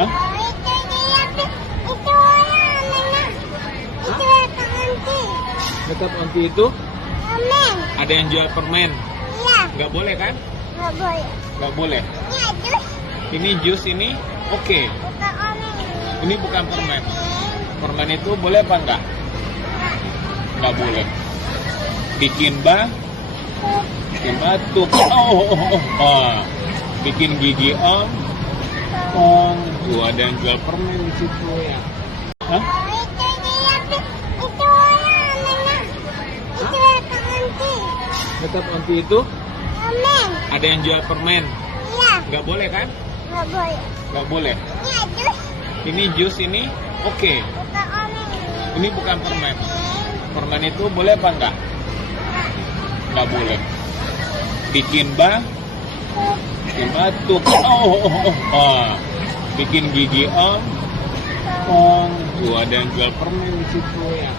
Hah? Itu orang mana? Itu datang nanti. Dekat onti itu Amin. ada yang jual permen. Iya. Nggak boleh kan? Nggak boleh. Nggak boleh. Ini jus. Ini jus ini oke. Bukan orang. Ini bukan permen. Permen itu boleh apa enggak? Nggak boleh. Bikin batuk. Bikin gigi om. Tuh ada yang jual permen di situ ya. Hah? Itu orang mana? Itu datang nanti. Dekat onti itu Amin. ada yang jual permen. Iya. Nggak boleh kan? Nggak boleh. Nggak boleh. Ini jus. Ini jus ini oke. Bukan orang. Ini bukan permen. Permen itu boleh apa enggak? Nggak boleh. Bikin batuk. Bikin gigi om. Tuh ada yang jual permen di situ ya.